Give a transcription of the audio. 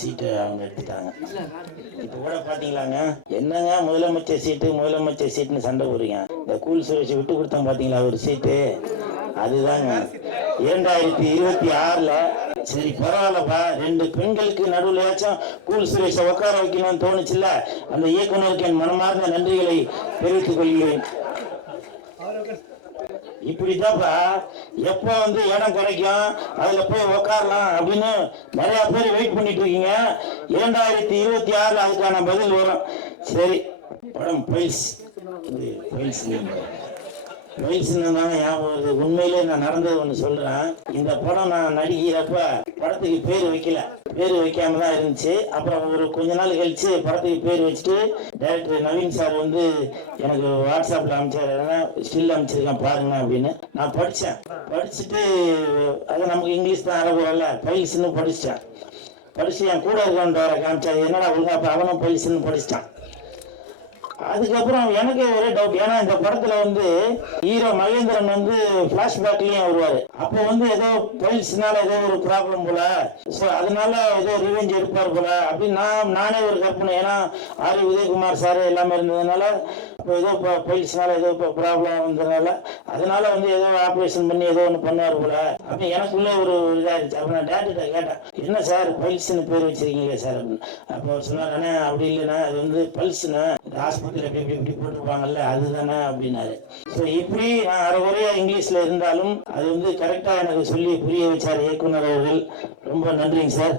சீட்டை அவங்க எடுத்துட்டாங்க. இப்போ கூட பார்த்தீங்களாங்க, என்னங்க முதலமைச்சர் சீட்டுன்னு சண்டை போடுறீங்க. இந்த கூல் சுரேஷ் விட்டு கொடுத்தா பார்த்தீங்களா ஒரு சீட்டு, அதுதாங்க 2026ல். சரி பரவாயில்லப்பா, 2 பெண்களுக்கு நடுவுலையாச்சும் கூல் சுரேஷை உட்கார வைக்கணும்னு தோணுச்சுல்ல, அந்த இயக்குநருக்கு என் மனமார்ந்த நன்றிகளை தெரிவித்துக் கொள்கிறேன். இப்படிதான்ப்பா, எப்போ இடம் கிடைக்கும் அதுல போய் உக்காரலாம் அப்படின்னு நிறைய பேர் வெயிட் பண்ணிட்டு இருக்கீங்க. 2026ல் அதுக்கான பதில் வரும். சரி, படம் பைல்ஸ் தாங்க ஞாபகம் வருது. உண்மையிலே நான் நடந்தது ஒன்று சொல்றேன். இந்த படம் நான் நடிக்கிறப்ப படத்துக்கு பேர் வைக்காம தான் இருந்துச்சு. அப்புறம் ஒரு கொஞ்ச நாள் கழிச்சு படத்துக்கு பேர் வச்சுட்டு டைரக்டர் நவீன் சார் எனக்கு வாட்ஸ்அப்ல அமைச்சாரு, ஸ்டில் அமைச்சிருக்கேன் பாருங்க அப்படின்னு. நான் படிச்சுட்டு அது நமக்கு இங்கிலீஷ் தான் அரபுல பைல்ஸ்ன்னு படிச்சுட்டு என் கூட இருக்கவன் வேற காமிச்சாரு, என்னடா ஒழுங்கா அவனும் பைல்ஸ்ன்னு படிச்சிட்டான். அதுக்கப்புறம் எனக்கு ஒரே டவுட், ஏன்னா இந்த படத்துல ஹீரோ மகேந்திரன் பிளாஷ்பேக்லயும் வருவாரு. அப்போ ஏதோ பைல்ஸ்னால ஏதோ ஒரு ப்ராப்ளம் போல, அதனால ஏதோ ரிவெஞ்ச் எடுப்பார் போல அப்படின்னு நானே ஒரு கற்பனை. ஏன்னா ஆர் உதயகுமார் சார் எல்லாமே இருந்ததுனால ஏதோ பைல்ஸ்னால ஏதோ ப்ராப்ளம் வந்ததுனால அதனால ஏதோ ஆப்ரேஷன் பண்ணி ஏதோ ஒன்று பண்ணுவார் போல அப்படின்னு எனக்குள்ள ஒரு இதாகிடுச்சு. அப்போ நான் டேரக்டர்கிட்ட கேட்டேன், என்ன சார் பைல்ஸ்ன்னு பேர் வச்சிருக்கீங்க சார் அப்படின்னு. அப்போ சொன்னாங்க, அப்படி இல்லைன்னா அது பல்ஸ்னா ஆஸ்பத்திரியில் இப்படி போட்டுருப்பாங்கல்ல அதுதானே அப்படின்னாரு. ஸோ இப்படி நான் அரைகுறையா இங்கிலீஷ்ல இருந்தாலும் அது கரெக்டா எனக்கு சொல்லி புரிய வச்சார் இயக்குனர் அவர்கள். ரொம்ப நன்றிங்க சார்.